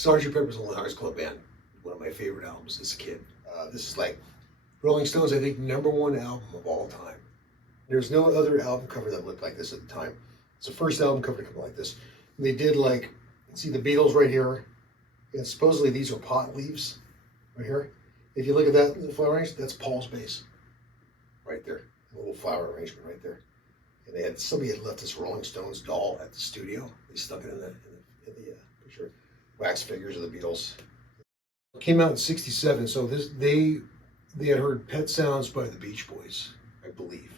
Sgt. Pepper's Lonely Hearts Club Band, one of my favorite albums as a kid. This is like Rolling Stones, I think, #1 album of all time. There's no other album cover that looked like this at the time. It's the first album cover to come like this. And they did like, see the Beatles right here, and supposedly these are pot leaves right here. If you look at that little flower arrangement, that's Paul's bass right there, a little flower arrangement right there. And they had somebody had left this Rolling Stones doll at the studio. They stuck it in the picture, wax figures of the Beatles. It came out in '67, so they had heard Pet Sounds by the Beach Boys, I believe,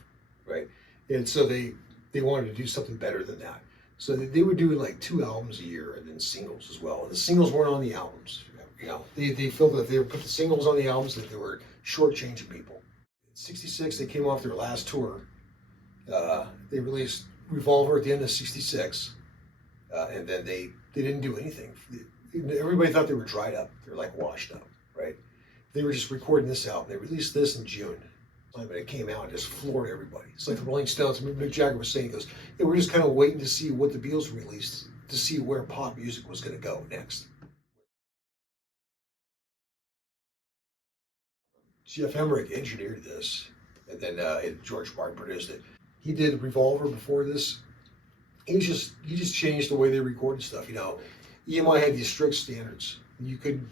right? And so they wanted to do something better than that. So they would do like 2 albums a year and then singles as well. And the singles weren't on the albums. You know, they felt that if they would put the singles on the albums, that they were shortchanging people. In '66, they came off their last tour. They released Revolver at the end of '66, and then they didn't do anything. Everybody thought they were dried up. They were like washed up, right? They were just recording this album. They released this in June. But it came out and just floored everybody. It's like the Rolling Stones. Mick Jagger was saying, he goes, yeah, we're just kind of waiting to see what the Beatles released to see where pop music was going to go next. Jeff Emmerich engineered this, and then George Martin produced it. He did Revolver before this. He just changed the way they recorded stuff. You know, EMI had these strict standards. You could,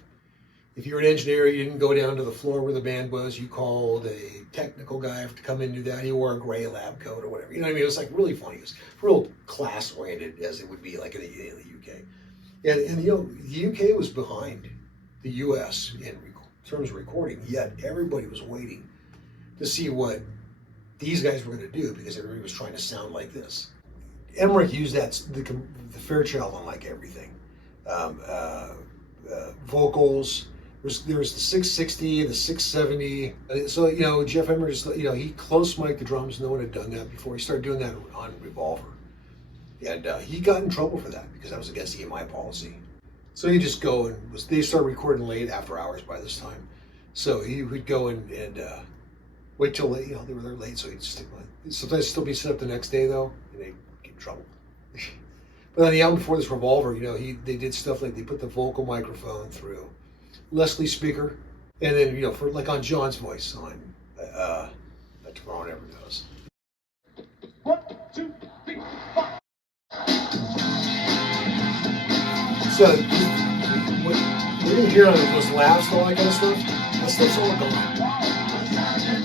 if you were an engineer, you didn't go down to the floor where the band was. You called a technical guy to come in and do that. He wore a gray lab coat or whatever. You know what I mean? It was like really funny. It was real class oriented, as it would be like in the UK. And you know, the UK was behind the US in terms of recording. Yet everybody was waiting to see what these guys were going to do because everybody was trying to sound like this. Emmerich used the Fairchild on like everything. Vocals. There was the 660 and the 670. So, you know, Jeff Emmerich, you know, he close mic'd the drums. No one had done that before. He started doing that on Revolver. And he got in trouble for that because that was against EMI policy. So he'd just go and they started recording late after hours by this time. So he would go and wait till late, you know, they were there late, so he'd sometimes still be set up the next day though, and they'd get in trouble. But on the album before this, Revolver, you know, they did stuff like they put the vocal microphone through Leslie speaker, and then, you know, for like on John's voice on Tomorrow Never Knows. 1, 2, 3, 4. So what you're gonna hear on those laughs and all that kind of stuff, that stuff's all gone.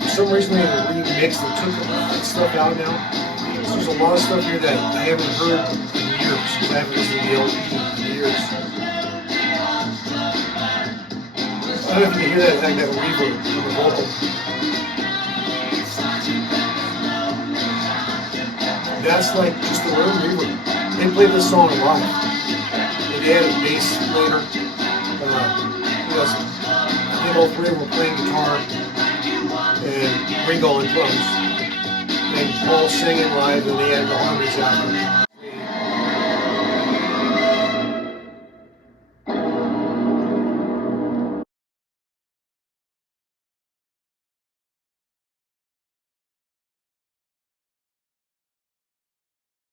For some reason they had remixed and took that stuff out now. So there's a lot of stuff here that I haven't heard in years, because I haven't listened to the old in years. I don't know if you can hear that, like that reverb on the vocal. That's like just the real reverb. They played this song live. And they had a bass later. They all three were playing guitar and Ringo on drums. And Paul singing live, and they had the harmonies after.